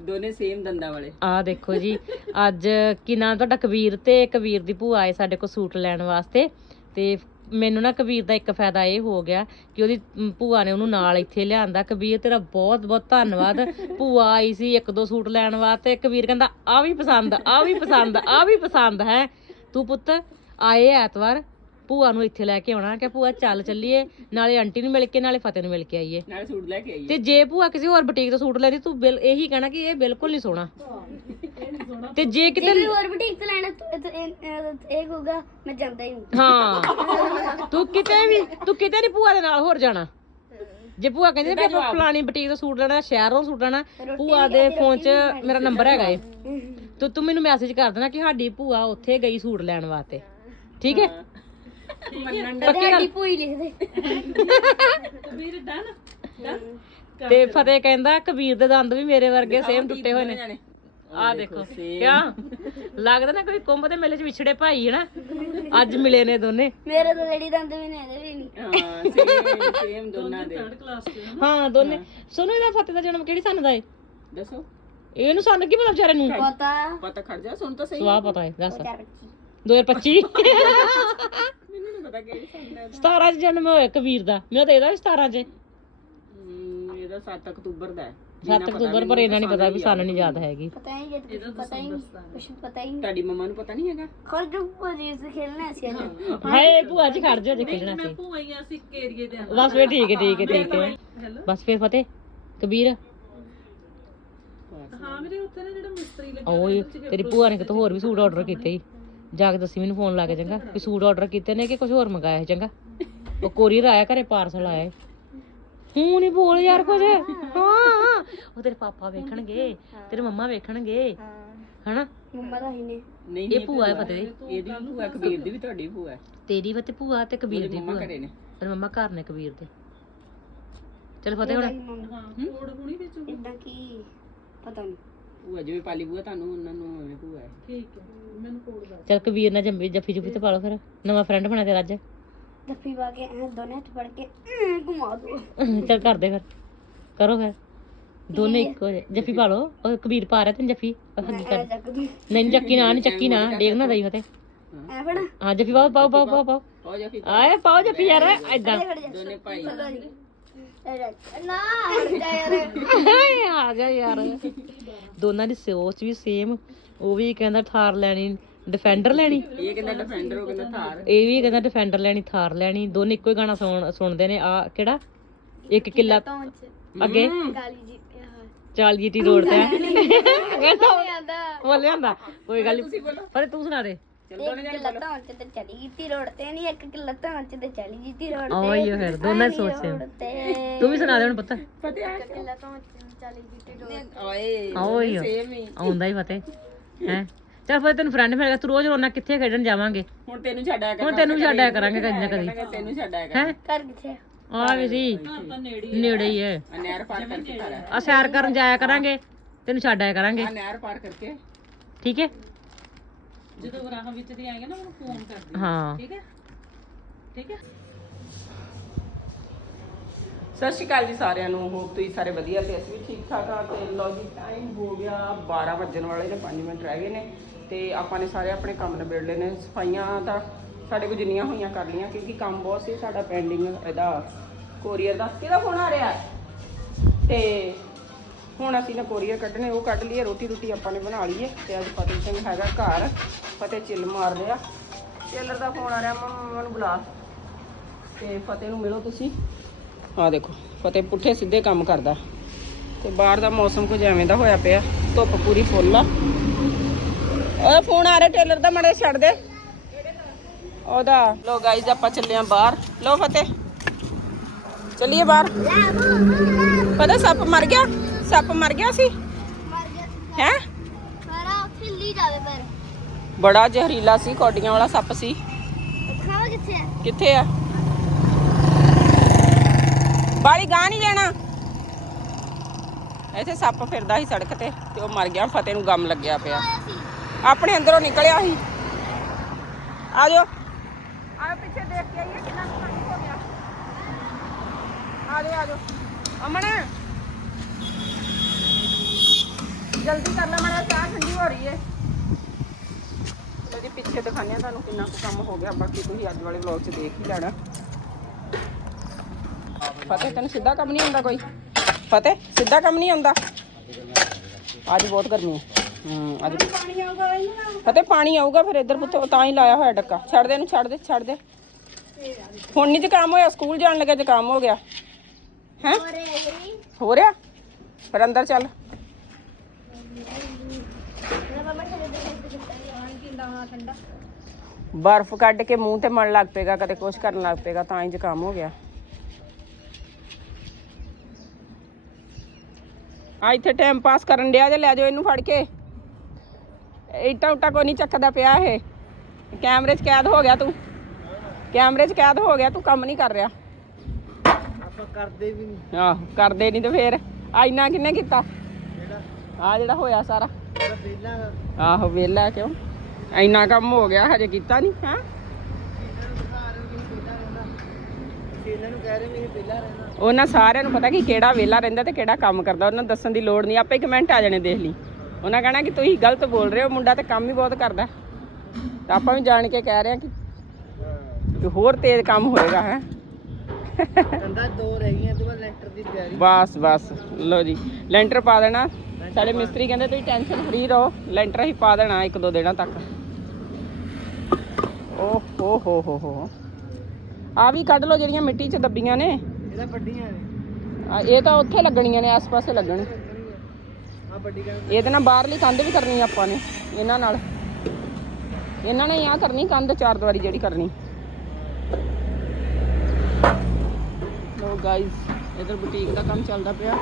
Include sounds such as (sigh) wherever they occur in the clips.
ਦੋਨੇ ਸੇਮ ਦੰਦਾਂ ਵਾਲੇ। ਆ ਦੇਖੋ ਜੀ, ਅੱਜ ਕੀ ਨਾਮ ਤੁਹਾਡਾ? ਕਬੀਰ ਤੇ ਕਬੀਰ ਦੀ ਭੂਆ ਆਏ ਸਾਡੇ ਕੋਲ ਸੂਟ ਲੈਣ ਵਾਸਤੇ। ਤੇ ਮੈਨੂੰ ਨਾ ਕਬੀਰ ਦਾ ਇੱਕ ਫਾਇਦਾ ਇਹ ਹੋ ਗਿਆ ਕਿ ਉਹਦੀ ਭੂਆ ਨੇ ਉਹਨੂੰ ਨਾਲ ਇੱਥੇ ਲਿਆਂਦਾ। ਕਬੀਰ, ਤੇਰਾ ਬਹੁਤ ਬਹੁਤ ਧੰਨਵਾਦ। ਭੂਆ ਆਈ ਸੀ ਇੱਕ ਦੋ ਸੂਟ ਲੈਣ ਵਾਸਤੇ। ਕਬੀਰ ਕਹਿੰਦਾ ਆ ਵੀ ਪਸੰਦ ਆ ਵੀ ਪਸੰਦ ਆ ਵੀ ਪਸੰਦ ਹੈ। ਤੂੰ ਪੁੱਤ, ਆਏ ਐਤਵਾਰ ਭੂਆ ਨੂੰ ਇੱਥੇ ਲੈ ਕੇ ਆਉਣਾ ਕਿ ਭੂਆ ਚੱਲ ਚੱਲੀਏ ਨਾਲੇ ਆਂਟੀ ਨੂੰ ਮਿਲ ਕੇ ਨਾਲੇ ਫਤਿਹ ਨੂੰ ਮਿਲ ਕੇ ਆਈਏ। ਨਾਲ ਸੂਟ ਲੈ ਕੇ ਆਈ ਤੇ ਜੇ ਭੂਆ ਕਿਸੇ ਹੋਰ ਬੁਟੀਕ ਤੋਂ ਸੂਟ ਲੈਦੀ ਤੂੰ ਬਿਲ ਇਹੀ ਕਹਿਣਾ ਕਿ ਇਹ ਬਿਲਕੁਲ ਨਹੀਂ ਸੋਹਣਾ। ਤੇ ਜੇ ਕਿਤੇ ਹੋਰ ਬੁਟੀਕ ਤੋਂ ਲੈਣਾ ਤਾਂ ਇਹ- ਇਹ ਇਹ ਕਹੂਗਾ ਮੈਂ ਜਾਂਦਾ ਹੀ ਨਹੀਂ। ਹਾਂ। ਤੂੰ ਕਿਤੇ ਵੀ ਤੂੰ ਕਿਤੇ ਨਹੀਂ ਭੂਆ ਦੇ ਨਾਲ ਹੋਰ ਜਾਣਾ। ਜੇ ਭੂਆ ਕਹਿੰਦੀ ਨਾ ਵੀ ਆਪਾਂ ਫਲਾਣੀ ਬੁਟੀਕ ਤੋਂ ਸੂਟ ਲੈਣਾ ਸ਼ਹਿਰੋਂ ਸੂਟ ਲੈਣਾ ਭੂਆ ਦੇ ਫੋਨ 'ਚ ਮੇਰਾ ਨੰਬਰ ਹੈਗਾ ਏ। ਤੂੰ ਤੂੰ ਮੈਨੂੰ ਮੈਸੇਜ ਕਰ ਦੇਣਾ ਕਿ ਸਾਡੀ ਭੂਆ ਉੱਥੇ ਗਈ ਸੂਟ ਲੈਣ ਵਾਸਤੇ। ਠੀਕ ਹੈ। ਪੱਕੀ ਗੱਲ? ਭੂਈ ਲਿਖ ਦੇ ਤੇ ਫਤਿਹ ਕਹਿੰਦਾ ਕਬੀਰ ਦੇ ਦੰਦ ਵੀ ਮੇਰੇ ਵਰਗੇ ਸੇਮ ਟੁੱਟੇ ਹੋਏ ਨੇ। ਆ ਦੇਖੋ ਕਿਆ? ਲੱਗਦਾ ਨਾ ਕੋਈ ਕੁੰਭ ਦੇ ਮੇਲੇ 'ਚ ਵਿਛੜੇ ਭਾਈ ਹਨਾ ਅੱਜ ਮਿਲੇ ਨੇ ਦੋਨੇ। ਮੇਰੇ ਤਾਂ ਲੜੀ ਦੰਦ ਵੀ ਨੇ ਇਹਦੇ ਵੀ ਨਹੀਂ ਹਾਂ ਸੇਮ ਸੇਮ ਦੋਨਾਂ ਦੇ। ਹਾਂ ਦੋਨੇ। ਸੋਨੂੰ ਇਹਦਾ ਫਤਿਹ ਦਾ ਜਨਮ ਕਿਹੜੀ ਸੰਨ ਦਾ ਏ? ਦੱਸੋ। ਇਹਨੂੰ ਸਾਨੂੰ ਕੀ ਪਤਾ ਵਿਚਾਰੇ ਨੂੰ? ਪਤਾ। ਪਤਾ ਖੜ ਜਾ ਸੁਣ ਤਾਂ ਸਹੀ। ਸਵਾਹ ਪਤਾ ਹੈ ਦੱਸ। 425 2025 ਮੈਨੂੰ ਨਹੀਂ ਪਤਾ ਕਿਹੜੀ ਸੰਨ ਹੈ 17 ਚ ਜਨਮ ਹੋਇਆ ਕਬੀਰ ਦਾ। ਮੇਰਾ ਤਾਂ ਇਹਦਾ ਵੀ 17 ਚ। ਹਮ, ਇਹਦਾ 7 ਅਕਤੂਬਰ ਦਾ ਹੈ। 7 ਅਕਤੂਬਰ ਪਰ ਇਹਨਾਂ ਨਹੀਂ ਪਤਾ ਵੀ ਸਾਨੂੰ ਨਹੀਂ ਯਾਦ ਹੈਗੀ। ਪਤਾ ਨਹੀਂ ਜੇ ਪਤਾ ਹੀ ਨਹੀਂ ਕੁਛ ਪਤਾ ਹੀ ਨਹੀਂ। ਤੁਹਾਡੀ ਮੰਮਾ ਨੂੰ ਪਤਾ ਨਹੀਂ ਹੈਗਾ? ਖੜ ਜੋ ਪੋਜੀਸ ਖੇਲਣਾ ਸੀ ਅੱਜ। ਹਾਏ ਭੂਆ ਜੀ ਖੜ ਜਾ ਜੇ ਖੇਡਣਾ ਸੀ। ਭੂਆਈਆਂ ਸੀ ਏਰੀਏ ਦੇ ਬਸ ਫੇਰ ਠੀਕ ਹੈ ਠੀਕ ਹੈ ਠੀਕ ਹੈ। ਬਸ ਫੇਰ ਫਤਿਹ ਕਬੀਰ। ਹਾਂ ਮੇਰੇ ਉੱਥੇ ਨਾ ਜਿਹੜਾ ਮਿਸਤਰੀ ਲੱਗਾ ਓਏ ਤੇਰੀ ਭੂਆ ਨੇ ਕਿਤੋਂ ਹੋਰ ਵੀ ਸੂਟ ਆਰਡਰ ਕੀਤੇ ਸੀ। ਜਾ ਕੇ ਦੱਸੀ ਮੈਨੂੰ ਫੋਨ ਲਾ ਕੇ ਚੰਗਾ ਕਿ ਸੂਟ ਆਰਡਰ ਕੀਤੇ ਨੇ ਕਿ ਕੁਝ ਹੋਰ ਮੰਗਾਇਆ ਸੀ ਚੰਗਾ? ਉਹ ਕੋਰੀਅਰ ਆਇਆ ਘਰੇ ਪਾਰਸਲ ਆਇਆ ਹੂੰ ਨਹੀਂ ਬੋਲ ਯਾਰ ਕੁਝ ਹਾਂ। ਹਾਂ। ਉਹ ਤੇਰੇ ਪਾਪਾ ਵੇਖਣਗੇ ਤੇਰੇ ਮੰਮਾ ਵੇਖਣਗੇ ਹਨਾ? ਮੰਮਾ ਦਾ ਹੀ ਨੇ। ਨਹੀਂ ਇਹ ਭੂਆ ਹੈ ਫਤਿਹ ਦੀ ਇਹਦੀ ਵੀ ਭੂਆ ਕਬੀਰ ਦੀ ਵੀ ਤੁਹਾਡੀ ਭੂਆ ਹੈ। ਤੇਰੀ ਵਤੇ ਭੂਆ ਤੇ ਕਬੀਰ ਦੀ ਮੰਮਾ ਭੂਆ। ਘਰੇ ਨੇ। ਤੇਰੇ ਮੰਮਾ ਘਰ ਨੇ ਕਬੀਰ ਦੇ। ਚਲ ਫਤਿਹ ਹੁਣ। ਹਾਂ ਕੋੜ ਹੁਣੀ ਵਿੱਚ। ਇਦਾਂ ਕੀ? ਪਤਾ ਨਹੀਂ ਭੂਆ ਜਿਵੇਂ ਪਾਲੀ ਭੂਆ ਤੁਹਾਨੂੰ ਉਹਨਾਂ ਨੂੰ ਐਵੇਂ ਭੂਆ ਹੈ ਠੀਕ ਹੈ ਮੈਨੂੰ ਕੋੜ ਦਾ ਚਲ ਕਬੀਰ ਨਾਲ ਜੰਮੀ ਜੱਫੀ ਜੁਫੀ ਤੇ ਪਾ ਲਓ ਫਿਰ। ਨਵਾਂ ਫਰੈਂਡ ਬਣਾ ਦੱਫੀ ਪਾ ਕੇ ਐਂ ਦੋਨੇ ਹੱਥ ਫੜ ਕੇ ਐਂ ਘੁਮਾ ਦੋ। ਚਲ ਕਰਦੇ ਫਿਰ। ਕਰੋ ਫਿਰ। ਦੋਨੇ ਇੱਕੋ ਜਿਹੇ। ਜੱਫੀ ਪਾ ਲਓ। ਉਹ ਕਬੀਰ ਪਾ ਰਿਹਾ ਤੈਨੂੰ ਜੱਫੀ। ਉਹ ਹੱਗੀ ਕਰ। ਨਹੀਂ ਚੱਕੀ ਨਾ ਨਹੀਂ ਚੱਕੀ ਨਾ। ਡੇਗ ਨਾ ਦਈ ਫਤੇ ਐਂ ਫੜ। ਹਾਂ ਜੱਫੀ ਪਾਓ ਪਾਓ ਪਾਓ ਪਾਓ ਪਾਓ। ਹੋ ਜਾ ਫਿਰ ਆਏ ਪਾਓ ਜੱਫੀ ਯਾਰ। ਐਦਾਂ ਫੜ ਜਾ। ਦੋਨੇ ਭਾਈ। ਨਾ ਹਟ ਜਾ ਯਾਰ। ਆ ਜਾ ਯਾਰ। (laughs) ਦੋਨਾਂ ਦੀ ਸੋਚ ਵੀ ਸੇਮ ਉਹ ਵੀ ਕਹਿੰਦਾ ਥਾਰ ਲੈਣੀ ਡਿਫੈਂਡਰ ਲੈਣੀ। ਇਹ ਕਹਿੰਦਾ ਡਿਫੈਂਡਰ ਉਹ ਕਹਿੰਦਾ ਥਾਰ। ਇਹ ਵੀ ਕਹਿੰਦਾ ਡਿਫੈਂਡਰ ਲੈਣੀ ਥਾਰ ਲੈਣੀ। ਦੋਨੇ ਇੱਕੋ ਹੀ ਗਾਣਾ ਸੁਣ ਸੁਣਦੇ ਨੇ। ਆ ਕਿਹੜਾ? ਇੱਕ ਕਿੱਲਾ ਅੱਗੇ? ਗਾਲੀ ਜੀ 40 ਜੀਟੀ ਰੋਡ ਤੇ। ਕਹਿੰਦਾ ਆਂਦਾ ਉਹ ਲਿਆਂਦਾ। ਕੋਈ ਗੱਲ ਨਹੀਂ। ਪਰ ਤੂੰ ਸੁਣਾ ਦੇ। ਇੱਕ ਕਿੱਲਾ ਤਾਂ ਚ ਤੇ ਚੜੀ ਗਈ ਰੋਡ ਤੇ। ਨਹੀਂ ਇੱਕ ਕਿੱਲਾ ਤਾਂ ਚ ਤੇ ਚੜੀ ਗਈ ਰੋਡ ਤੇ। ਓਏ ਫਿਰ। ਦੋਨਾਂ ਦੀ ਸੋਚ ਤੇ। ਤੂੰ ਵੀ ਸੁਣਾ ਦੇ ਹੁਣ ਪੁੱਤ। ਕਿੱਲਾ ਤਾਂ ਓਏ ਓਏ ਸੇਮ ਹੀ। ਆਉਂਦਾ ਹੀ ਫਤੇ ਹੈ? ਚੱਲ ਫਿਰ ਤੈਨੂੰ ਫਰੈਂਡ ਮਿਲ ਗਿਆ ਤੂੰ ਰੋਜ਼ ਰੋਣਾ ਕਿੱਥੇ ਖੇਡਣ ਜਾਵਾਂਗੇ? ਹੁਣ ਤੈਨੂੰ ਛੱਡਿਆ ਕਰ ਹੁਣ ਤੈਨੂੰ ਛੱਡਿਆ ਕਰਾਂਗੇ ਕਦੀ ਨਾ ਕਦੀ। ਤੈਨੂੰ ਛੱਡਿਆ ਕਰ ਹੈ ਘਰ ਕਿੱਥੇ ਆ? ਵੀ ਸੀ। ਨੇੜੇ ਨੇੜੇ ਹੀ ਹੈ। ਆ ਨਹਿਰ ਪਾਰ ਕਰਕੇ ਘਰ ਆ। ਆ ਸੈਰ ਕਰਨ ਜਾਇਆ ਕਰਾਂਗੇ ਤੈਨੂੰ ਛੱਡ ਆਇਆ ਕਰਾਂਗੇ। ਆ ਨਹਿਰ ਪਾਰ ਕਰਕੇ। ਠੀਕ ਹੈ? ਜਦੋਂ ਰਾਹ ਵਿੱਚ ਦੀ ਆਏਗਾ ਨਾ ਮੈਨੂੰ ਫੋਨ ਕਰ ਦੇ ਹਾਂ। ਠੀਕ ਹੈ? ਠੀਕ ਹੈ? ਸਤਿ ਸ਼੍ਰੀ ਅਕਾਲ ਜੀ ਸਾਰਿਆਂ ਨੂੰ ਹੋਪ ਤੁਸੀਂ ਸਾਰੇ ਵਧੀਆ ਤੇ ਅਸੀਂ ਵੀ ਠੀਕ ਠਾਕ ਆ ਤੇ ਲੋ ਜੀ ਟਾਈਮ ਹੋ ਗਿਆ 12 ਵੱਜਣ ਵਾਲੇ ਨੇ 5 ਮਿੰਟ ਰਹਿ ਗਏ ਨੇ ਤੇ ਆਪਾਂ ਨੇ ਸਾਰੇ ਆਪਣੇ ਕੰਮ ਨਿਬੇੜ ਲਏ ਨੇ, ਸਫਾਈਆਂ ਤਾਂ ਸਾਡੇ ਕੋਲ ਜਿੰਨੀਆਂ ਹੋਈਆਂ ਕਰ ਲਈਆਂ ਕਿਉਂਕਿ ਕੰਮ ਬਹੁਤ ਸੀ, ਸਾਡਾ ਪੈਂਡਿੰਗ ਇਹਦਾ ਕੋਰੀਅਰ ਦਾ, ਕਿਹਦਾ ਫੋਨ ਆ ਰਿਹਾ? ਤੇ ਹੁਣ ਅਸੀਂ ਨਾ ਕੋਰੀਅਰ ਕੱਢਣੇ, ਉਹ ਕੱਢ ਲਈਏ ਰੋਟੀ ਰੋਟੀ ਆਪਾਂ ਨੇ ਬਣਾ ਲਈਏ ਤੇ ਅੱਜ ਫਤਿਹ ਸਿੰਘ ਹੈਗਾ ਘਰ, ਫਤਿਹ ਚਿੱਲ ਮਾਰ ਰਿਹਾ। ਚਿੱਲਰ ਦਾ ਫੋਨ ਆ ਰਿਹਾ, ਮੰਮਾ ਨੂੰ ਬੁਲਾ। ਤੇ ਫਤਿਹ ਨੂੰ ਮਿਲੋ ਤੁਸੀਂ। ਆ ਦੇਖੋ ਫਤਿਹ ਪੁੱਠੇ ਸਿੱਧੇ ਕੰਮ ਕਰਦਾ। ਤੇ ਬਾਹਰ ਦਾ ਮੌਸਮ ਕੁਝ ਐਵੇਂ ਦਾ ਹੋਇਆ ਪਿਆ ਧੁੱਪ ਪੂਰੀ ਫੁੱਲ ਆ। ਓਏ ਫੋਨ ਆ ਰਿਹਾ ਟੇਲਰ ਦਾ ਮੜੇ ਛੱਡ ਦੇ। ਉਹਦਾ ਲੋ ਗਾਈਜ਼ ਆਪਾਂ ਚੱਲੇ ਆਂ ਬਾਹਰ। ਲੋ ਫਤਿਹ ਚੱਲੀਏ ਬਾਹਰ। ਪਤਾ ਸੱਪ ਮਰ ਗਿਆ? ਸੱਪ ਮਰ ਗਿਆ ਸੀ? ਮਰ ਗਿਆ ਸੀ ਹੈ? ਸਾਰਾ ਉੱਥੇ ਲੀ ਜਾਵੇ ਪਰ ਬੜਾ ਜ਼ਹਿਰੀਲਾ ਸੀ ਕੋਡੀਆਂ ਵਾਲਾ ਸੱਪ ਸੀ। ਕਿੱਥੇ ਆ? ਬਾਲੀ ਗਾਂ ਨਹੀਂ ਜਾਣਾ। ਇੱਥੇ ਸੱਪ ਫਿਰਦਾ ਸੀ ਸੜਕ ਤੇ ਤੇ ਉਹ ਮਰ ਗਿਆ, ਫਤਿਹ ਨੂੰ ਗਮ ਲੱਗਿਆ ਪਿਆ। ਆਪਣੇ ਅੰਦਰੋਂ ਨਿਕਲਿਆ ਸੀ। ਆ ਜਾਓ ਆ ਪਿੱਛੇ ਦੇਖ ਕੇ ਆਈਏ, ਕਿੰਨਾ ਕੁ ਹੋ ਗਿਆ। ਆ ਜਾਓ ਆ ਜਾਓ ਅਮਨ। ਜਲਦੀ ਕਰ ਲੈ ਮਾੜਾ, ਚਾਹ ਠੰਡੀ ਹੋ ਰਹੀ ਏ। ਲੋ ਜੀ ਪਿੱਛੇ ਦਿਖਾਉਂਦੇ ਆ ਤੁਹਾਨੂੰ ਕਿੰਨਾ ਕੁ ਕੰਮ ਹੋ ਗਿਆ, ਬਾਕੀ ਤੁਸੀਂ ਅੱਜ ਵਾਲੇ ਵਲੌਗ 'ਚ ਦੇਖ ਹੀ ਲੈਣਾ। ਫਤਿਹ ਤੈਨੂੰ ਸਿੱਧਾ ਕੰਮ ਨਹੀਂ ਆਉਂਦਾ ਕੋਈ? ਫਤਿਹ ਸਿੱਧਾ ਕੰਮ ਨਹੀਂ ਆਉਂਦਾ? ਅੱਜ ਬਹੁਤ ਗਰਮੀ ਹੈ। ਹੂੰ ਅੱਜ ਪਾਣੀ ਆਊਗਾ ਫਤਿਹ ਪਾਣੀ ਆਊਗਾ ਫਿਰ ਇੱਧਰ ਪੁੱਤ ਤਾਂ ਹੀ ਲਾਇਆ ਹੋਇਆ ਡੱਕਾ। ਛੱਡ ਦੇ ਇਹਨੂੰ ਛੱਡ ਦੇ ਛੱਡ ਦੇ। ਹੁਣ ਨਹੀਂ ਜ਼ੁਕਾਮ ਹੋਇਆ ਸਕੂਲ ਜਾਣ ਲੱਗਾ ਜ਼ੁਕਾਮ ਹੋ ਗਿਆ। ਹੈ? ਹੋ ਰਿਹਾ ਫਿਰ ਅੰਦਰ ਚੱਲ। ਬਰਫ਼ ਕੱਢ ਕੇ ਮੂੰਹ ਤੇ ਮਣ ਲੱਗ ਪਏਗਾ ਕਦੇ ਕੁਛ ਕਰਨ ਲੱਗ ਪਏਗਾ ਤਾਂ ਹੀ ਜ਼ੁਕਾਮ ਹੋ ਗਿਆ। ਆ ਇੱਥੇ ਟਾਈਮ ਪਾਸ ਕਰਨ ਡਿਆ ਜੇ ਲੈ ਜਾਓ ਇਹਨੂੰ ਫੜ ਕੇ। ਇੱਟਾ ਉੱਟਾ ਕੋਈ ਨਹੀਂ ਚੱਕਦਾ ਪਿਆ ਇਹ। ਕੈਮਰੇ 'ਚ ਕੈਦ ਹੋ ਗਿਆ ਤੂੰ। ਕੈਮਰੇ 'ਚ ਕੈਦ ਹੋ ਗਿਆ ਤੂੰ ਕੰਮ ਨਹੀਂ ਕਰ ਰਿਹਾ। ਆਪਾਂ ਕਰਦੇ ਵੀ ਨਹੀਂ। ਆਹੋ ਕਰਦੇ ਨਹੀਂ ਤੇ ਫੇਰ। ਆਇਨਾ ਕਿੰਨੇ ਕੀਤਾ? ਜਿਹੜਾ ਆ ਜਿਹੜਾ ਹੋਇਆ ਸਾਰਾ। ਆਹੋ ਵੇਲਾ ਕਿਉਂ? ਇੰਨਾ ਕੰਮ ਹੋ ਗਿਆ ਹਜੇ ਕੀਤਾ ਨਹੀਂ ਹਾਂ? ਇਹਨਾਂ ਨੂੰ ਕਹਿ ਰਹੇ ਨਹੀਂ ਪਹਿਲਾਂ ਰਹਿਣਾ। ਉਹਨਾਂ ਸਾਰਿਆਂ ਨੂੰ ਪਤਾ ਕਿ ਕਿਹੜਾ ਵੇਲਾ ਰਹਿੰਦਾ ਤੇ ਕਿਹੜਾ ਕੰਮ ਕਰਦਾ ਉਹਨਾਂ ਨੂੰ ਦੱਸਣ ਦੀ ਲੋੜ ਨਹੀਂ ਆਪੇ ਹੀ ਕਮੈਂਟ ਆ ਜਾਣੇ ਦੇਖ ਲਈ। ਉਹਨਾਂ ਕਹਿਣਾ ਕਿ ਤੁਸੀਂ ਗਲਤ ਬੋਲ ਰਹੇ ਹੋ ਮੁੰਡਾ ਤੇ ਕੰਮ ਹੀ ਬਹੁਤ ਕਰਦਾ। ਤਾਂ ਆਪਾਂ ਵੀ ਜਾਣ ਕੇ ਕਹਿ ਰਹੇ ਹਾਂ ਕਿ ਕਿ ਹੋਰ ਤੇਜ਼ ਕੰਮ ਹੋਏਗਾ ਹੈ। ਕੰਦਾ ਦੋ ਰਹਿ ਗਈਆਂ ਤੇ ਬਾਅਦ ਲੈਂਟਰ ਦੀ ਤਿਆਰੀ। ਬਸ ਬਸ ਲੋ ਜੀ ਲੈਂਟਰ ਪਾ ਦੇਣਾ। ਸਾਡੇ ਮਿਸਤਰੀ ਕਹਿੰਦੇ ਤੁਸੀਂ ਟੈਨਸ਼ਨ ਫਰੀ ਰਹੋ ਲੈਂਟਰ ਹੀ ਪਾ ਦੇਣਾ ਇੱਕ ਦੋ ਦਿਨਾਂ ਤੱਕ। ਓ ਹੋ ਹੋ ਹੋ ਹੋ। ਆ ਵੀ ਕੱਢ ਲਓ ਜਿਹੜੀਆਂ ਮਿੱਟੀ 'ਚ ਦੱਬੀਆਂ ਨੇ। ਇਹਦਾ ਵੱਡੀਆਂ ਨੇ। ਆ, ਇਹ ਤਾਂ ਉੱਥੇ ਲੱਗਣੀਆਂ ਨੇ ਆਸ-ਪਾਸੇ ਲੱਗਣ। ਆ ਵੱਡੀ ਕੰਧ ਇਹਦੇ ਨਾਲ ਬਾਹਰਲੀ ਕੰਧ ਵੀ ਕਰਨੀ ਆਪਾਂ ਨੇ ਇਹਨਾਂ ਨਾਲ। ਇਹਨਾਂ ਨੇ ਆ ਕਰਨੀ ਕੰਧ ਚਾਰ ਦੀਵਾਰੀ ਜਿਹੜੀ ਕਰਨੀ। ਲੋ ਗਾਇਸ ਇਧਰ ਬੁਟੀਕ ਦਾ ਕੰਮ ਚੱਲਦਾ ਪਿਆ।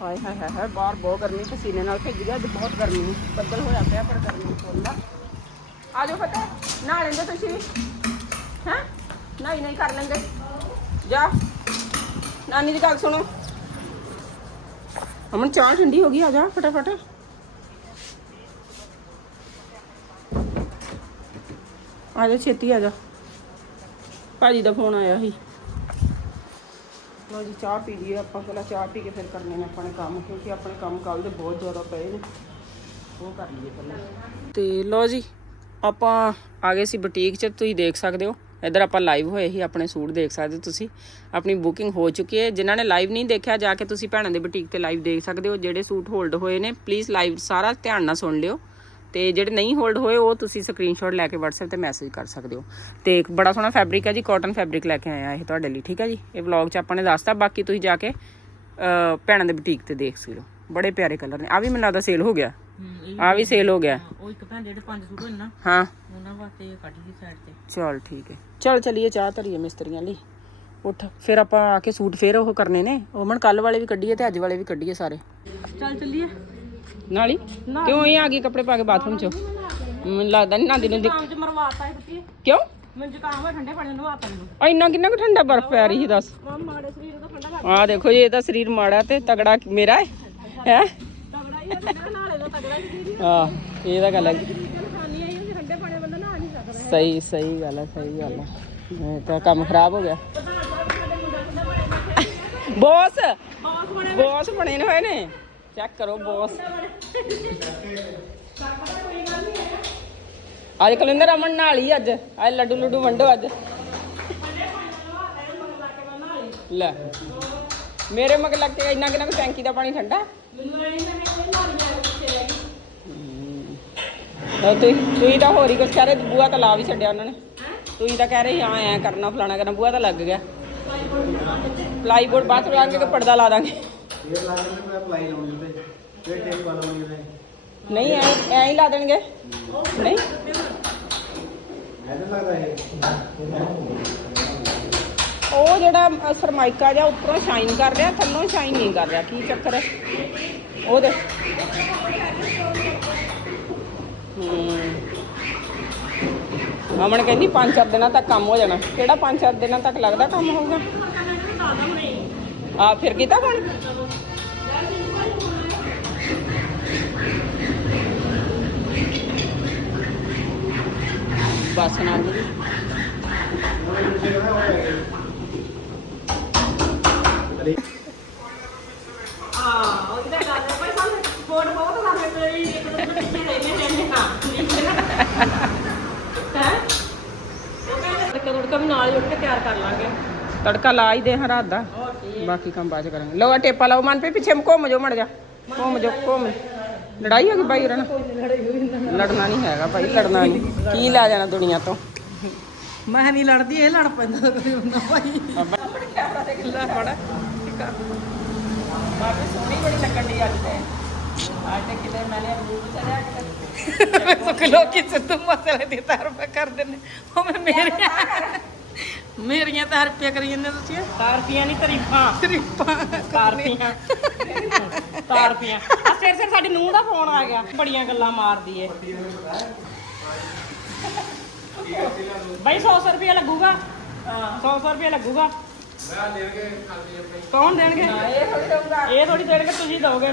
ਹਾਏ ਹਾਏ ਹਾਏ ਹਾਏ ਬਾਹਰ ਬਹੁਤ ਗਰਮੀ ਪਸੀਨੇ ਨਾਲ ਭਿੱਜ ਗਿਆ ਅੱਜ ਬਹੁਤ ਗਰਮੀ। ਬੱਦਲ ਹੋਇਆ ਪਿਆ ਪਰ ਗਰਮੀ ਫੁੱਲ ਆ ਆ ਜਾਓ ਫਤਿਹ, ਨਹਾ ਲੈਂਦੇ ਤੁਸੀਂ ਹੈ? ਨਹੀਂ ਨਹੀਂ ਕਰ ਲੈਂਦੇ। ਜਾ। ਨਾਨੀ ਦੀ ਗੱਲ ਸੁਣੋ। ਅਮਨ, ਚਾਹ ਠੰਡੀ ਹੋ ਗਈ, ਆ ਜਾ ਫਟਾਫਟ। ਆ ਜਾ ਛੇਤੀ, ਆ ਜਾ। ਭਾਜੀ ਦਾ ਫੋਨ ਆਇਆ ਸੀ। ਲਓ ਜੀ, ਚਾਹ ਪੀ ਲਈਏ ਆਪਾਂ। ਪਹਿਲਾਂ ਚਾਹ ਪੀ ਕੇ ਫਿਰ ਕਰਨੇ ਨੇ ਆਪਣੇ ਕੰਮ, ਕਿਉਂਕਿ ਆਪਣੇ ਕੰਮ ਕੱਲ ਦੇ ਬਹੁਤ ਜ਼ਿਆਦਾ ਪਏ ਨੇ। ਉਹ ਕਰ ਲਈਏ ਪਹਿਲਾਂ। ਤੇ ਲਓ ਜੀ ਆਪਾਂ ਆ ਗਏ ਸੀ ਬੁਟੀਕ 'ਚ, ਤੁਸੀਂ ਦੇਖ ਸਕਦੇ ਹੋ। ਇੱਧਰ ਆਪਾਂ ਲਾਈਵ ਹੋਏ ਸੀ, ਆਪਣੇ ਸੂਟ ਦੇਖ ਸਕਦੇ ਹੋ ਤੁਸੀਂ। ਆਪਣੀ ਬੁਕਿੰਗ ਹੋ ਚੁੱਕੀ ਹੈ। ਜਿਨ੍ਹਾਂ ਨੇ ਲਾਈਵ ਨਹੀਂ ਦੇਖਿਆ, ਜਾ ਕੇ ਤੁਸੀਂ ਭੈਣਾਂ ਦੇ ਬੁਟੀਕ ਤੇ ਲਾਈਵ ਦੇਖ ਸਕਦੇ ਹੋ। ਜਿਹੜੇ ਸੂਟ ਹੋਲਡ ਹੋਏ ਨੇ ਪਲੀਜ਼ ਲਾਈਵ ਸਾਰਾ ਧਿਆਨ ਨਾਲ ਸੁਣ ਲਿਓ। ਤੇ ਜਿਹੜੇ ਨਹੀਂ ਹੋਲਡ ਹੋਏ, ਉਹ ਤੁਸੀਂ ਸਕਰੀਨਸ਼ਾਟ ਲੈ ਕੇ WhatsApp ਤੇ ਮੈਸੇਜ ਕਰ ਸਕਦੇ ਹੋ। ਤੇ ਇੱਕ ਬੜਾ ਸੋਹਣਾ ਫੈਬਰਿਕ ਹੈ ਜੀ ਕਾਟਨ ਫੈਬਰਿਕ ਲੈ ਕੇ ਆਇਆ ਇਹ ਤੁਹਾਡੇ ਲਈ, ਠੀਕ ਹੈ ਜੀ? ਇਹ ਵਲੌਗ 'ਚ ਆਪਾਂ ਨੇ ਦੱਸਤਾ। ਬਾਕੀ ਤੁਸੀਂ ਜਾ ਕੇ ਭੈਣਾਂ ਦੇ ਬੁਟੀਕ ਤੇ ਦੇਖ ਸਕਦੇ ਹੋ। ਬੜੇ ਪਿਆਰੇ ਕਲਰ ਨੇ। ਆ ਵੀ ਮੈਨੂੰ ਲੱਗਦਾ ਸੇਲ ਹੋ ਗਿਆ। ਆ ਵੀ ਸੇਲ ਹੋ ਗਿਆ। ਉਹ ਇੱਕ ਭੈਣ ਜਿਹੜੇ ਪੰਜ ਸੂਟ ਨਾ ਹਾਂ। ਉਹਨਾਂ ਵਾਸਤੇ ਕੱਢ ਦੀ ਸਾਈਡ ਤੇ। ਚਲ ਠੀਕ ਹੈ। ਚਲ ਚਲੀਏ ਚਾਹ ਧਰੀਏ ਮਿਸਤਰੀਆਂ ਲਈ। ਉੱਠ ਫਿਰ ਆਪਾਂ ਆ ਕੇ ਸੂਟ ਫੇਰ ਉਹ ਕਰਨੇ ਨੇ। ਉਹ ਮਨ ਕੱਲ ਵਾਲੇ ਵੀ ਕੱਢੀਏ ਤੇ ਅੱਜ ਵਾਲੇ ਵੀ ਕੱਢੀਏ ਸਾਰੇ। ਚੱਲ ਚੱਲੀਏ। ਨਾਲ ਹੀ ਕਿਉਂ ਇਹ ਆ ਗਈ ਕੱਪੜੇ ਪਾ ਕੇ ਬਾਥਰੂਮ 'ਚ? ਮੈਨੂੰ ਲੱਗਦਾ ਨਹੀਂ ਨਾਂਦੀ ਨੂੰ ਦਿਕ- ਕੰਮ ਚ ਮਰਵਾਤਾ ਹੈ ਬੱਤੀ ਕਿਉਂ? ਮੈਨੂੰ ਜ਼ੁਕਾਮ ਹੋਇਆ ਠੰਡੇ ਪਾਣੀ ਨਾਲ ਨਵਾਤਾ ਮੈਨੂੰ। ਇੰਨਾ ਕਿੰਨਾ ਕੁ ਠੰਡਾ ਬਰਫ਼ ਪੈ ਰਹੀ ਸੀ ਦੱਸ। ਮਾੜੇ ਸਰੀਰ ਦਾ ਠੰਡਾ ਲੱਗ ਆ ਦੇਖੋ ਜੀ ਇਹਦਾ ਸਰੀਰ ਮਾੜਾ ਤੇ ਤਗੜਾ ਮੇਰਾ ਹੈ ਹੈ? ਤਗੜਾ ਹੀ ਆ ਇਹ ਤਾਂ ਗੱਲ ਹੈ। ਸਹੀ ਸਹੀ ਗੱਲ ਹੈ, ਸਹੀ ਗੱਲ ਹੈ। ਇਹ ਤਾਂ ਕੰਮ ਖਰਾਬ ਹੋ ਗਿਆ। ਬੌਸ! ਬੌਸ ਬਣੇ ਨੇ ਹੋਏ ਨੇ। ਚੈੱਕ ਕਰੋ, ਬੌਸ। ਅੱਜ ਕਲਿੰਦਰ ਅਮਨ ਨਾਲ ਹੀ ਅੱਜ। ਅੱਜ ਲੱਡੂ ਲੱਡੂ ਵੰਡੋ ਅੱਜ। ਲੈ। ਮੇਰੇ ਮਗਰ ਲੱਗ ਕੇ ਇੰਨਾ ਕਿੰਨਾ ਕੁ ਟੈਂਕੀ ਦਾ ਪਾਣੀ ਠੰਡਾ? ਹਮ। ਤੁਸੀਂ ਤੁਸੀਂ ਤਾਂ ਹੋਰ ਹੀ ਕੁਝ ਕਹਿ ਰਹੇ ਬੂਆ ਤਾਂ ਲਾ ਵੀ ਛੱਡਿਆ ਉਹਨਾਂ ਨੇ। ਤੁਸੀਂ ਤਾਂ ਕਹਿ ਰਹੇ ਸੀ, ਹਾਂ, ਐ ਕਰਨਾ, ਫਲਾਣਾ ਕਰਨਾ ਬੂਆ ਤਾਂ ਲੱਗ ਗਿਆ। ਪਲਾਈਬੋਰਡ ਬਾਅਦ ਚ ਲਾਂਗੇ ਕਿ ਪਰਦਾ ਲਾ ਦਾਂਗੇ। ਇਹ ਲਾ ਕੇ ਮੈਂ ਅਪਲਾਈ ਲਾਉਣੀ ਤੇ ਟੇਪ ਪਾ ਲਵਾਂਗੇ ਨਹੀਂ, ਐ ਐ ਹੀ ਲਾ ਦੇਣਗੇ। ਨਹੀਂ। ਉਹ ਜਿਹੜਾ ਸਰਮਾਈਕਾ ਜਿਹਾ ਉੱਪਰੋਂ ਸ਼ਾਈਨ ਕਰ ਰਿਹਾ, ਥੱਲੋਂ ਸ਼ਾਈਨ ਨਹੀਂ ਕਰ ਰਿਹਾ, ਕੀ ਚੱਕਰ ਹੈ? ਉਹ ਦੇ ਅਮਨ ਕਹਿੰਦੀ ਪੰਜ ਚਾਰ ਦਿਨਾਂ ਤੱਕ ਕੰਮ ਹੋ ਜਾਣਾ। ਕਿਹੜਾ ਪੰਜ ਚਾਰ ਦਿਨਾਂ ਤੱਕ ਲੱਗਦਾ ਕੰਮ ਹੋਊਗਾ? ਆ ਫਿਰ ਕੀਤਾ ਬਣ ਬਸ ਨਾ ਜੀ। ਆ ਕੋਟ ਬਹੁਤ ਲੱਗ ਪਈ ਇੱਕ ਦੋ ਮਿੰਟ ਪਿੱਛੇ ਰਹਿ ਗਏ ਹਾਂ ਹੈ ਉਹ ਕਹਿੰਦੇ ਤੜਕਾ ਤੜਕਾ ਵੀ ਨਾਲ ਹੀ ਉੱਠ ਕੇ ਤਿਆਰ ਕਰ ਲਾਂਗੇ। ਤੜਕਾ ਲਾ ਹੀ ਦੇ ਹਾਂ ਰਾਤ ਦਾ। ਬਾਕੀ ਕੰਮ ਬਾਅਦ ਚ ਕਰਾਂਗੇ। ਲਓ ਆਹ ਟੇਪਾ ਲਾਓ। ਮਨ ਪੇ ਪਿੱਛੇ ਘੁੰਮ ਜਾਓ ਮੜ ਜਾ। ਘੁੰਮ ਜਾਓ ਘੁੰਮ। ਲੜਾਈ ਹੋ ਗਈ ਬਾਈ ਰਨ ਲੜਨਾ ਨਹੀਂ ਹੈਗਾ ਭਾਈ ਲੜਨਾ ਨਹੀਂ। ਕੀ ਲੈ ਜਾਣਾ ਦੁਨੀਆ ਤੋਂ? ਮੈਂ ਨਹੀਂ ਲੜਦੀ ਇਹ ਲੜ ਪੈਂਦਾ ਕੋਈ ਹੁੰਦਾ ਭਾਈ। ਲੈ ਫੜ ਬਾਬੇ ਸੋਹਣੀ ਬੜੀ ਲੱਗਣ ਦੀ ਅੱਜ ਤੇ। ਅੱਜ ਤੇ ਕਿਤੇ ਮੈਨੇ ਅਮਰੂਦ ਚੜਿਆ ਕਿਤੇ ਸੁਖ ਲੋਕੀ ਸਿੱਧੂ ਮਸਲੇ ਦੀ ਤਾਰਫ ਕਰ ਦਿੰਦੇ ਉਹ ਮੈਂ ਮੇਰੀਆਂ ਤਾਰਫੀਆਂ ਕਰੀ ਜਾਂਦੇ ਤੁਸੀਂ? ਤਾਰਪੀਆਂ ਨਹੀਂ ਤਰੀਫਾਂ। ਤਰੀਪਾਂ ਤਾਰਪੀਆਂ। ਤਾਰਪੀਆਂ। ਆ ਸਿਰ ਸਿਰ ਸਾਡੀ ਨੂੰਹ ਦਾ ਫੋਨ ਆ ਗਿਆ। ਬੜੀਆਂ ਗੱਲਾਂ ਮਾਰਦੀ ਏ। ਬਾਈ 100 ਰੁਪਏ ਲੱਗੂਗਾ? ਹਾਂ 100 ਰੁਪਏ ਲੱਗੂਗਾ? ਕੌਣ ਦੇਣਗੇ? ਇਹ ਥੋੜੀ ਰਹੂਗਾ ਇਹ ਥੋੜੀ ਦੇਣਗੇ ਤੁਸੀਂ ਦੋਗੇ।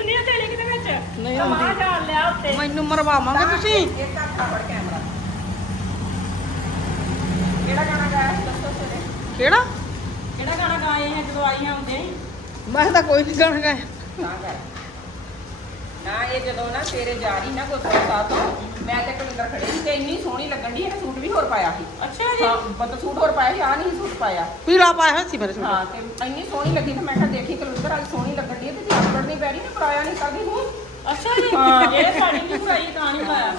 ਚੁੰਨੀਆਂ ਤੇ ਕਿਤੇ ਵਿੱਚ? ਨਹੀਂ ਕਮਾ ਜਾਣ ਲਿਆ ਉੱਤੇ। ਮੈਨੂੰ ਮਰਵਾਵਾਂਗੇ ਤੁਸੀਂ? ਇਹ ਤਾਂ ਖਬਰ ਕੈਮਰਾ ਕਿਹੜਾ ਗਾਣਾ ਗਾਇਆ ਸੀ? ਦੱਸੋ ਸਵੇਰੇ। ਕਿਹੜਾ? ਕਿਹੜਾ ਗਾਣਾ ਗਾਏ ਹੈ ਜਦੋਂ ਆਈਆਂ ਹੁੰਦੇ? ਮੈਂ ਤਾਂ ਕੋਈ ਨਹੀਂ ਗਾਣਾ ਗਾਇਆ। ਤਾਂ ਕਰ ਨਾ ਇਹ ਜਦੋਂ ਨਾ ਸਵੇਰੇ ਜਾ ਰਹੀ ਨਾ ਗੁਰਦੁਆਰਾ ਸਾਹਿਬ ਤੋਂ ਮੈਂ ਤੇ ਕੁਲਿੰਦਰ ਖੜੇ ਸੀ ਤੇ ਇੰਨੀ ਸੋਹਣੀ ਲੱਗਣ ਦੀ ਇਹਨੇ ਸੂਟ ਵੀ ਹੋਰ ਪਾਇਆ ਸੀ। ਅੱਛਾ ਜੀ। ਹਾਂ ਬਤ ਸੂਟ ਹੋਰ ਪਾਇਆ ਸੀ ਆ ਨਹੀਂ ਸੂਟ ਪਾਇਆ। ਪੀਲਾ ਪਾਇਆ ਹੋਇਆ ਸੀ ਮੇਰੇ ਸੂਟ। ਹਾਂ ਤੇ ਇੰਨੀ ਸੋਹਣੀ ਲੱਗੀ ਤੇ ਮੈਂ ਕਿਹਾ ਦੇਖੀ ਕੁਲਿੰਦਰ ਅੱਜ ਸੋਹਣੀ ਲੱਗਣ ਦੀ ਤੇ ਜਾਕੜ ਨਹੀਂ ਪੈਣੀ ਤੇ ਪਰਾਇਆ ਨਹੀਂ ਕਰਦੀ ਹੂੰ? ਅੱਛਾ ਜੀ। ਇਹ ਸਾਡੀ ਨਹੀਂ ਭਰਾਈ ਤਾਂ ਨਹੀਂ ਪਾਇਆ।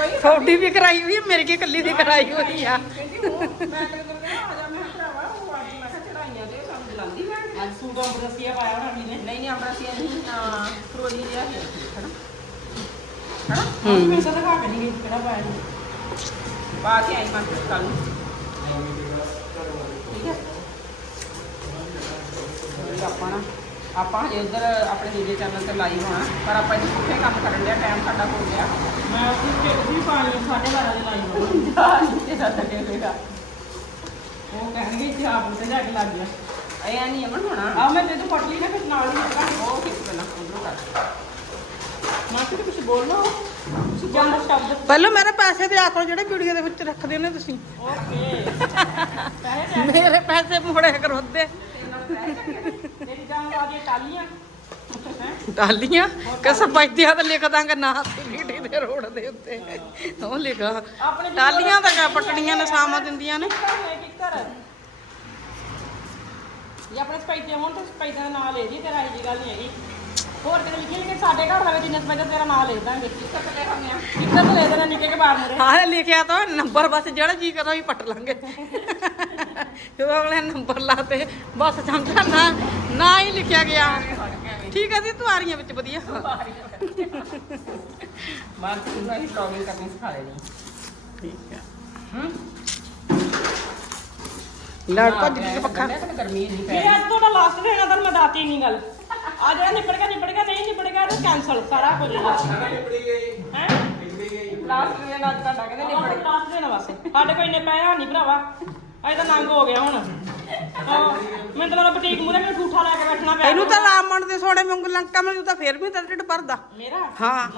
ਤੇ ਥੋੜੀ ਵੀ ਕਰਾਈ ਹੋਈ ਹੈ ਮੇਰੀ ਕੀ ਕੱਲੀ ਦੀ ਕਰਾਈ ਹੋਈ ਆ। ਕਹਿੰਦੀ ਹੂੰ ਮੈਂ ਕੁਲਿੰਦਰ ਕਹਿੰਦਾ ਆ ਜਾ ਮੈਂ ਭਰਾਵਾ ਉਹ ਅੱਜ ਮੈਂ ਕਿਹਾ ਚੜਾਈਆਂ ਦੇ ਸਾਨੂੰ ਬੁਲਾਉਂਦੀ ਮੈਂ ਅੱਜ ਸੂਟ ਅੰਬਰਸੀਆ ਪਾਇਆ ਹੋਣਾ ਵੀ ਨੇ ਨਹੀਂ ਨਹੀਂ ਆਪਣਾ ਸੀ ਨਹੀਂ ਫਰੋਜੀ ਜਿਹਾ ਸੀ ਹਨਾ? ਹੂੰ। ਮੈਂ ਤਾਂ ਦਿਖਾ ਕੇ ਨਹੀਂ ਗਈ ਕਿਹੜਾ ਪਾਇਆ ਸੀ। ਪਾ ਕੇ ਆਈ ਮੈਂ ਕੱਲ ਨੂੰ। ਠੀਕ ਹੈ? ਤੇ ਆਪਾਂ ਨਾ ਆਪਾਂ ਹਜੇ ਉਧਰ ਆਪਣੇ ਦੂਜੇ ਚੈਨਲ ਤੇ ਲਾਈਵ ਹੋਣਾ ਪਰ ਆਪਾਂ ਇੱਥੇ ਪੁੱਠੇ ਕੰਮ ਕਰਨ ਲਿਆ ਟਾਈਮ ਸਾਡਾ ਹੋ ਗਿਆ। ਮੈਂ ਉਸ ਤੇ ਵੀ ਪਾਣੀ ਸਾਡੇ ਬਾਰਾਂ ਦੇ ਲਾਈ ਹੋਣਾ ਜਾ ਨੀਚੇ ਦਾ ਤੱਕੇ ਹੋਏਗਾ। ਉਹ ਕਹਿਣਗੇ ਕਿ ਆਪ ਉੱਤੇ ਜਾ ਕੇ ਲੱਗ ਗਿਆ। ਇਹ ਨਹੀਂ ਅਮਨ ਹੋਣਾ। ਆ ਮੈਂ ਤੇ ਤੂੰ ਫਟ ਲਈ ਨਾ ਫਿਰ ਨਾਲ ਹੀ ਲੱਗਾ ਉਹ ਕਿਸ ਪਹਿਲਾਂ ਉਧਰੋਂ ਕਰ। ਮਾਸੀ ਤੇ ਕੁਝ ਬੋਲਣਾ ਕੁਝ ਜਾਂਦਾ ਸ਼ਬਦ। ਪਹਿਲਾਂ ਮੇਰੇ ਪੈਸੇ ਦੇ ਆਕੋ ਜਿਹੜੇ ਵੀਡੀਓ ਦੇ ਵਿੱਚ ਰੱਖਦੇ ਨੇ ਤੁਸੀਂ। ਓਕੇ। (laughs) ਮੇਰੇ ਪੈਸੇ ਮੋੜਿਆ ਕਰੋ ਅੱਧੇ ਤੇਰੀ ਜਾਨ ਆ ਗਈ ਟਾਲੀਆਂ। ਹੈਂ? ਟਾਲੀਆਂ? ਕਿ ਸਪੈਦਿਆਂ ਤੇ ਲਿਖ ਦਾਂਗੇ? ਨਾ ਸੀਟੀ ਦੇ ਰੋਡ ਦੇ ਉੱਤੇ। ਉਹ ਲਿਖਾ। ਟਾਲੀਆਂ ਤਾਂ ਕਿਆ ਪਟਣੀਆਂ ਨੇ ਸਾਮਾਂ ਦਿੰਦੀਆਂ ਨੇ। ਇਹ ਆਪਣੇ ਸਪੈਦੇ ਹੋਣ ਤੇ ਸਪੈਦੇ ਦਾ ਨਾਂ ਲੈ ਜੀ ਤੇਰਾ ਇਹ ਗੱਲ ਨਹੀਂ ਹੈਗੀ। ਹੋਰ ਕਿਤੇ ਲਿਖੀ ਲੇਕਿਨ ਸਾਡੇ ਘਰ ਵਾਲੇ ਜਿੰਨੇ ਸਪੈਦੇ ਤੇਰਾ ਨਾਂ ਲੈ ਦਾਂਗੇ। ਕਿੱਕਰ ਤੇ ਲਿਖਾਂਗੇ ਕਿੱਕਰ ਤੇ ਲੈ ਦੇਣਾ ਨਿੱਕੇ ਕੇ ਬਾਹਰ ਮੁਰੇ। ਹਾਂ ਲਿਖਿਆ ਤਾਂ ਨੰਬਰ ਬਸ ਜਿਹੜਾ ਜੀ ਕਰੋ ਹੀ ਪਟ ਲਾਂਗੇ। ਜਦੋਂ ਅਗਲੇ ਨੰਬਰ ਲਾਤੇ ਬਸ ਸਮਝਾ ਨਾ ਨਾ ਹੀ ਲਿਖਿਆ ਗਿਆ। ਠੀਕ ਹੈ ਜੀ ਤੂੰ ਆ ਰਹੀਆਂ ਵਿੱਚ ਵਧੀਆ। ਮਾਨ ਤੂੰ ਹੀ ਵਲੌਗਿੰਗ ਕਰਨੀ ਸਿਖਾ ਦੇਣੀ। ਠੀਕ ਹੈ ਹੂੰ? ਲੜ ਭੱਜ ਕੇ ਪੱਖਾ। ਗਰਮੀ ਨਹੀਂ ਪੈ ਇਹ ਅੱਜ ਤੁਹਾਡਾ ਲਾਸਟ ਦੇਣਾ ਤਾਂ ਮੈਂ ਦੱਸਤੀ ਨਹੀਂ ਗੱਲ। ਆ ਜਿਹੜਾ ਨਿਪੜ ਗਿਆ ਨਿਪੜ ਗਿਆ ਨਹੀਂ ਨਿਪੜ ਗਿਆ ਤਾਂ ਕੈਨਸਲ ਸਾਰਾ ਕੁਝ। ਹੈ? ਲਾਸਟ ਦੇ ਨਾਲ ਤੁਹਾਡਾ ਕਹਿੰਦੇ ਨੇ ਨਿਪੜ ਲਾਸਟ ਦੇਣਾ ਬਸ। ਸਾਡੇ ਕੋਈ ਇੰਨੇ ਪੈਸੇ ਨਹੀਂ ਭਰਾਵਾ। ਅਜੇ ਤਾਂ ਨੰਗ ਹੋ ਗਿਆ ਹੁਣ। ਮੈਨੂੰ ਤਾਂ ਮੇਰਾ ਬੁਟੀਕ ਮੂਰੇ ਮੈਨੂੰ ਠੂਠਾ ਲੈ ਕੇ ਬੈਠਣਾ ਪਿਆ। ਇਹਨੂੰ ਤਾਂ ਰਾਮਣ ਦੇ ਸੋਨੇ ਵਾਂਗੂ ਲੰਕਾ ਮਿਲੂ ਤਾਂ ਫੇਰ ਵੀ ਤਾਂ ਢਿੱਡ ਭਰਦਾ। ਮੇਰਾ? ਹਾਂ।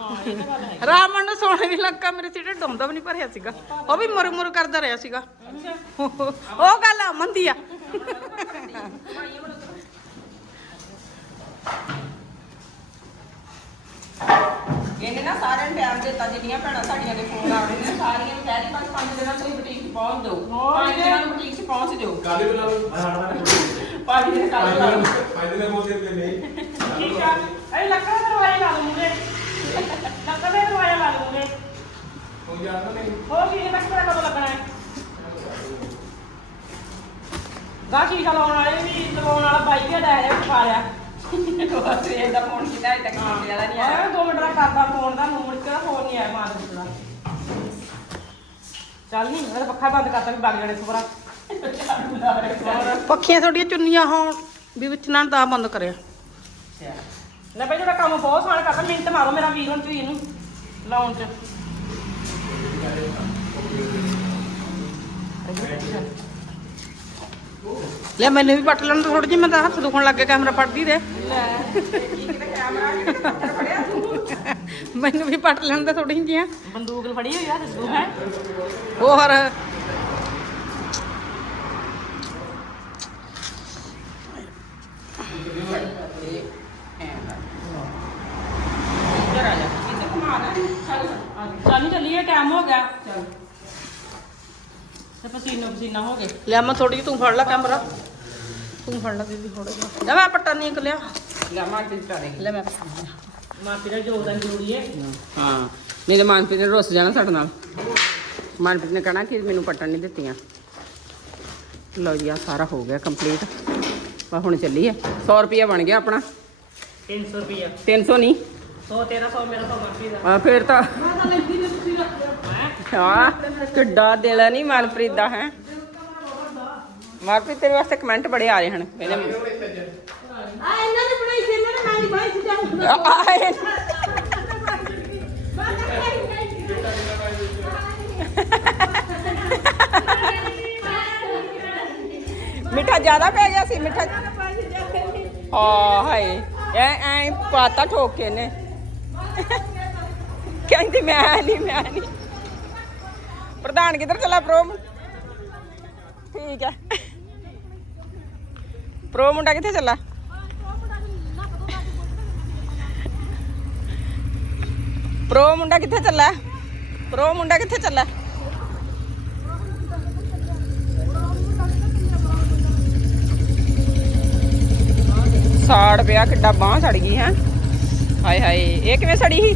ਤਾਂ ਰਾਮਣ ਨੂੰ ਸੋਨੇ ਦੀ ਲੰਕਾ ਮੇਰੇ ਤੇ ਢਿੱਡ ਹੁੰਦਾ ਵੀ ਨਹੀਂ ਭਰਿਆ ਸੀਗਾ। ਉਹ ਵੀ ਮੁਰ ਮੁਰ ਕਰਦਾ ਰਿਹਾ ਸੀਗਾ। ਉਹ ਗੱਲ ਅਮਨ ਦੀ ਆ। ਇਹਨੇ ਨਾ ਸਾਰਿਆਂ ਨੂੰ ਟਾਈਮ ਦਿੱਤਾ ਜਿੰਨੀਆਂ ਭੈਣਾਂ ਸਾਡੀਆਂ ਦੇ ਫੋਨ ਆਉਣੇ ਨੇ ਸਾਰੀਆਂ ਨੂੰ ਕਹਿ ਦੀ ਬਸ 5 ਦਿਨਾਂ ਤੋਂ ਬੁਟੀਕ 'ਚ ਪਹੁੰਚ ਦਿਓ 5 ਦਿਨਾਂ ਨੂੰ ਬੁਟੀਕ 'ਚ ਪਹੁੰਚ ਦਿਓ ਕਾਲੀ ਬਣਾ ਲਓ। 5 ਦਿਨ ਕੱਲ ਲਾ ਲਓ। ਫਾਇਦੇ ਦੇ ਮੋਦੇ ਤੇ ਨਹੀਂ। ਠੀਕ ਆ। ਇਹ ਲੱਕੜ ਦਾ ਦਰਵਾਜ਼ਾ ਲਾ ਲਓ ਮੂਰੇ ਲੱਕੜ ਦਾ ਦਰਵਾਜ਼ਾ ਲਾ ਲਓ ਮੂਰੇ ਹੋ ਜਾਂਦਾ ਨਹੀਂ। ਉਹ ਕੀ ਬਸ ਮੇਰਾ ਕਦੋਂ ਲੱਗਣਾ ਹੈ? ਗਾਸ਼ੀ ਲਾਉਣ ਵਾਲੇ ਵੀ ਲਵਾਉਣ ਵਾਲਾ ਬਾਈ ਵੀ ਡਾਇਰੈਕਟ ਪਾ ਲਿਆ। ਸਵੇਰ ਦਾ ਫੋਨ ਕੀਤਾ ਅਜੇ ਤੱਕ ਕਿਸੇ ਵਾਲਾ ਨਹੀਂ ਆਇਆ। ਆਇਆ 2 ਮਿੰਟ ਦਾ ਕਰਦਾ ਫੋਨ ਦਾ ਨੂੰ ਮੁੜ ਕੇ ਫੋਨ ਨਹੀਂ ਆਇਆ ਮਾਰ ਦਿੱਤਾ। ਚੱਲ ਨਹੀਂ ਮੇਰਾ ਪੱਖਾ ਬੰਦ ਕਰਤਾ ਵੀ ਵਗ ਜਾਣੇ ਸੁਪਰਾ ਪੱਖੀਆਂ ਤੁਹਾਡੀਆਂ ਚੁੰਨੀਆਂ ਹੋਣ ਵੀ ਵਿੱਚ ਨਾਲ ਦਾ ਬੰਦ ਕਰਿਆ। ਲੈ ਬਈ ਤੁਹਾਡਾ ਕੰਮ ਬਹੁਤ ਸੋਹਣਾ ਕਰਦਾ ਮਿੰਟ ਮਾਰੋ ਮੇਰਾ ਵੀਰ ਹੁਣ ਤੁਸੀਂ ਇਹਨੂੰ ਲਾਉਣ ਚ। ਲੈ ਮੈਨੂੰ ਵੀ ਪੱਟ ਲੈਣ ਥੋੜੀ ਜਿਹੀ ਮੈਂ ਤਾਂ ਹੱਥ ਦੁਖਣ ਲੱਗ ਗਿਆ ਕੈਮਰਾ ਫੜਦੀ ਦੇ। ਮੈਨੂੰ ਵੀ ਪੱਟ ਲੈਣ ਦੇ ਥੋੜੀ ਜਿਹੀਆਂ ਬੰਦੂਕ ਫੜੀ ਹੋਈ ਆ ਦੱਸੂ ਹੈ। ਹੋਰ। ਚੱਲ ਚੱਲੀਏ ਟਾਈਮ ਹੋ ਗਿਆ। ਚੱਲ ਤੇ ਪਸੀਨੋ ਪਸੀਨਾ ਹੋ ਗਏ ਲੈ ਮੈਂ ਥੋੜੀ ਤੂੰ ਫੜ ਲੈ ਕੈਮਰਾ। ਤੂੰ ਫੜ ਲੈ ਦੀਦੀ ਥੋੜਾ ਜਿਹਾ। ਲੈ ਮੈਂ ਪੱਟਾ ਨਹੀਂ ਨਿਕਲਿਆ ਲੈ ਤੇ ਚਾ ਦੇ ਲੈ ਮੈਂ ਪੱਟਾ ਮਾਪੀ ਦਾ ਯੋਗਦਾਨ ਜ਼ਰੂਰੀ ਹੈ। ਹਾਂ ਨਹੀਂ ਤੇ ਮਨਪ੍ਰੀਤ ਨੇ ਰੁੱਸ ਜਾਣਾ ਸਾਡੇ ਨਾਲ। ਮਨਪ੍ਰੀਤ ਨੇ ਕਹਿਣਾ ਕਿ ਮੈਨੂੰ ਪਟਣ ਨਹੀਂ ਦਿੱਤੀਆਂ। ਲਓ ਜੀ ਆ ਸਾਰਾ ਹੋ ਗਿਆ ਕੰਪਲੀਟ ਬਸ ਹੁਣ ਚੱਲੀਏ 100 ਰੁਪਿਆ ਬਣ ਗਿਆ ਆਪਣਾ। 300 ਰੁਪਿਆ 300 ਨਹੀਂ। 100 1300 ਮੇਰਾ 100 ਮਰਜ਼ੀ ਦਾ। ਆ ਫਿਰ ਤਾਂ ਹਾਂ ਕਿੱਡਾ ਦਿਲ ਨਹੀਂ ਮਨਪ੍ਰੀਤ ਦਾ ਹੈ। ਮਨਪ੍ਰੀਤ ਤੇਰੇ ਵਾਸਤੇ ਕਮੈਂਟ ਬੜੇ ਆ ਰਹੇ ਹਨ ਪਹਿਲੇ ਆ ਇਹਨਾਂ ਨੇ ਬਣਾਈ ਸੀ ਇਹਨਾਂ ਨੇ ਮੈਂ ਨਹੀਂ ਬਣਾਈ ਸੀ ਜਾਉਂ ਆਏ। ਮਿੱਠਾ ਜ਼ਿਆਦਾ ਪੈ ਗਿਆ ਸੀ ਮਿੱਠਾ। ਆ ਹਾਏ ਐ ਐ ਪਾਤਾ ਠੋਕ ਕੇ ਨੇ ਕਹਿੰਦੀ ਮੈਂ ਨਹੀਂ ਮੈਂ ਨਹੀਂ ਪ੍ਰਧਾਨ ਕਿੱਧਰ ਚਲਾ ਪ੍ਰੋ ਠੀਕ ਹੈ ਪ੍ਰੋ ਮੁੰਡਾ ਕਿੱਥੇ ਚੱਲਾ ਪ੍ਰੋ ਮੁੰਡਾ ਕਿੱਥੇ ਚੱਲਾ ਪ੍ਰੋ ਮੁੰਡਾ ਕਿੱਥੇ ਚੱਲਾ ਸਾੜ ਪਿਆ ਕਿੱਡਾ ਬਾਹ ਸੜ ਗਈ ਹੈ ਹਾਏ ਹਾਏ ਇਹ ਕਿਵੇਂ ਸੜੀ ਸੀ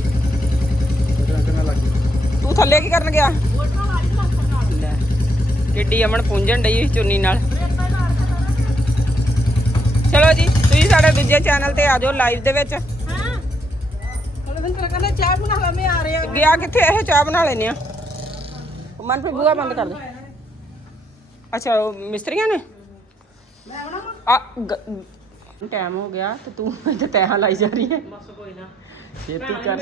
ਤੂੰ ਥੱਲੇ ਕੀ ਕਰਨ ਗਿਆ ਲੈ, ਕਿੱਡੀ ਅਮਨ ਪੁੰਝਣ ਡਈ ਚੁੰਨੀ ਨਾਲ। ਚਲੋ ਜੀ ਤੁਸੀਂ ਸਾਡੇ ਦੂਜੇ ਚੈਨਲ ਤੇ ਆ ਜਾਓ ਲਾਈਵ ਦੇ ਵਿੱਚ। ਬਲਵਿੰਦਰ ਕਹਿੰਦਾ ਚਾਹ ਬਣਾ ਲਾ ਮੈਂ ਆ ਰਿਹਾ ਗਿਆ ਕਿੱਥੇ? ਇਹ ਚਾਹ ਬਣਾ ਲੈਨੇ ਆ। ਮਨਪ੍ਰੀਤ ਬੂਹਾ ਬੰਦ ਕਰ ਦੇ। ਅੱਛਾ ਉਹ ਮਿਸਤਰੀਆਂ ਨੇ? ਆ ਟਾਈਮ ਹੋ ਗਿਆ ਤੇ ਤੂੰ ਇੱਥੇ ਤੈਹਾਂ ਲਾਈ ਜਾ ਰਹੀ ਹੈ। ਬਸ ਕੋਈ ਨਾ ਛੇਤੀ ਕਰ।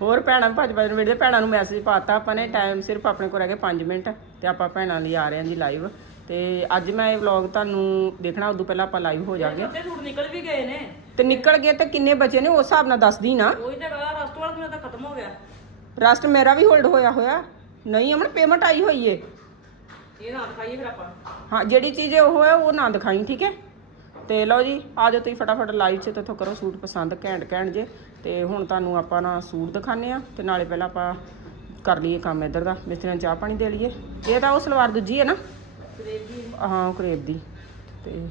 ਹੋਰ ਭੈਣਾਂ ਭੱਜ ਭੱਜ ਵੇੜਦੇ ਭੈਣਾਂ ਨੂੰ ਮੈਸੇਜ ਪਾਤਾ ਆਪਾਂ ਨੇ। ਟਾਈਮ ਸਿਰਫ ਆਪਣੇ ਕੋਲ ਰਹਿ ਗਏ 5 ਮਿੰਟ ਤੇ ਆਪਾਂ ਭੈਣਾਂ ਲਈ ਆ ਰਹੇ ਹਾਂ ਜੀ ਲਾਈਵ ਤੇ ਅੱਜ ਮੈਂ ਇਹ ਵਲੌਗ ਤੁਹਾਨੂੰ ਦੇਖਣਾ ਉਦੋਂ ਪਹਿਲਾਂ ਆਪਾਂ ਲਾਈਵ ਹੋ ਜਾਾਂਗੇ ਤੇ ਸੂਟ ਨਿਕਲ ਵੀ ਗਏ ਨੇ। ਤੇ ਨਿਕਲ ਗਏ ਤੇ ਕਿੰਨੇ ਬਚੇ ਨੇ ਉਸ ਹਿਸਾਬ ਨਾਲ ਦੱਸਦੀ ਨਾ। ਉਹੀ ਤਾਂ ਗਾ ਰਸਤ ਵਾਲਾ ਮੇਰਾ ਤਾਂ ਖਤਮ ਹੋ ਗਿਆ। ਰਸਟ ਮੇਰਾ ਵੀ ਹੋਲਡ ਹੋਇਆ ਹੋਇਆ। ਨਹੀਂ ਅਮਨ ਪੇਮੈਂਟ ਆਈ ਹੋਈ ਏ। ਇਹ ਨਾ ਦਿਖਾਈਏ ਫਿਰ ਆਪਾਂ। ਹਾਂ ਜਿਹੜੀ ਚੀਜ਼ ਉਹ ਹੈ ਉਹ ਨਾ ਦਿਖਾਈ ਠੀਕ ਹੈ? ਤੇ ਲਓ ਜੀ ਆ ਜਾਓ ਤੁਸੀਂ ਫਟਾਫਟ ਲਾਈਵ 'ਚ ਤੇਥੋਂ ਕਰੋ ਸੂਟ ਪਸੰਦ ਘੈਂਟ ਘੈਂਟ ਜੇ। ਤੇ ਹੁਣ ਤੁਹਾਨੂੰ ਆਪਾਂ ਨਾ ਸੂਟ ਦਿਖਾਣੇ ਆ ਤੇ ਨਾਲੇ ਪਹਿਲਾਂ ਆਪਾਂ ਕਰ ਲਈਏ ਕੰਮ ਇੱਧਰ ਦਾ। ਮਿਸਤਰੀਆਂ ਚਾਹ ਪਾਣੀ ਦੇ ਲਈਏ। ਇਹ ਤਾਂ ਉਹ ਸਲਵਾਰ ਦੂਜੀ ਹੈ ਨਾ? ਹਾਂ, ਉਹ ਕਰੇਬ ਦੀ। ਤੇ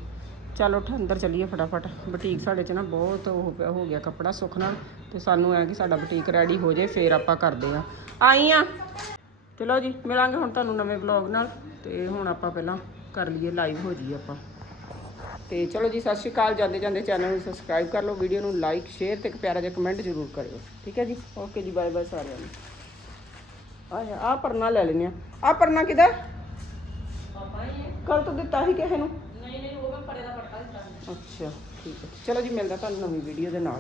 ਚੱਲ ਉੱਠ, ਅੰਦਰ ਚੱਲੀਏ ਫਟਾਫਟ। ਬੁਟੀਕ ਸਾਡੇ 'ਚ ਨਾ ਬਹੁਤ ਉਹ ਪਿਆ, ਹੋ ਗਿਆ ਕੱਪੜਾ ਸੁੱਖ ਨਾਲ। ਤੇ ਸਾਨੂੰ ਐ ਕਿ ਸਾਡਾ ਬੁਟੀਕ ਰੈਡੀ ਹੋ ਜੇ ਫੇਰ ਆਪਾਂ ਕਰਦੇ ਆ ਆਈ ਆ। ਚਲੋ ਜੀ, ਮਿਲਾਂਗੇ ਹੁਣ ਤੁਹਾਨੂੰ ਨਵੇਂ ਵਲੌਗ ਨਾਲ। ਤੇ ਹੁਣ ਆਪਾਂ ਪਹਿਲਾਂ ਕਰ ਲਈਏ ਲਾਈਵ ਹੋ ਜਾਈਏ ਆਪਾਂ। ਤੇ ਚਲੋ ਜੀ ਸਤਿ ਸ਼੍ਰੀ ਅਕਾਲ। ਜਾਂਦੇ ਜਾਂਦੇ ਚੈਨਲ ਨੂੰ ਸਬਸਕ੍ਰਾਈਬ ਕਰ ਲਓ ਵੀਡੀਓ ਨੂੰ ਲਾਈਕ ਸ਼ੇਅਰ ਤੇ ਇੱਕ ਪਿਆਰਾ ਜਿਹਾ ਕਮੈਂਟ ਜ਼ਰੂਰ ਕਰਿਓ। ਠੀਕ ਹੈ ਜੀ? ਓਕੇ ਜੀ ਬਾਏ ਬਾਏ ਸਾਰਿਆਂ ਨੂੰ। ਆਹ ਆ ਪਰਨਾ ਲੈ ਲੈਨੇ ਆ ਆ ਪਰਨਾ ਕਿਦਾ ਕੱਲ ਤੋਂ ਦਿੱਤਾ ਸੀ ਕਿਸੇ ਨੂੰ? ਨਹੀਂ ਨਹੀਂ ਉਹ ਮੈਂ ਫੜੇ ਦਾ ਪਟਕਾ ਦਿੱਤਾ ਅੱਛਾ ਠੀਕ ਹੈ। ਚਲੋ ਜੀ ਮਿਲਦਾ ਤੁਹਾਨੂੰ ਨਵੀਂ ਵੀਡੀਓ ਦੇ ਨਾਲ।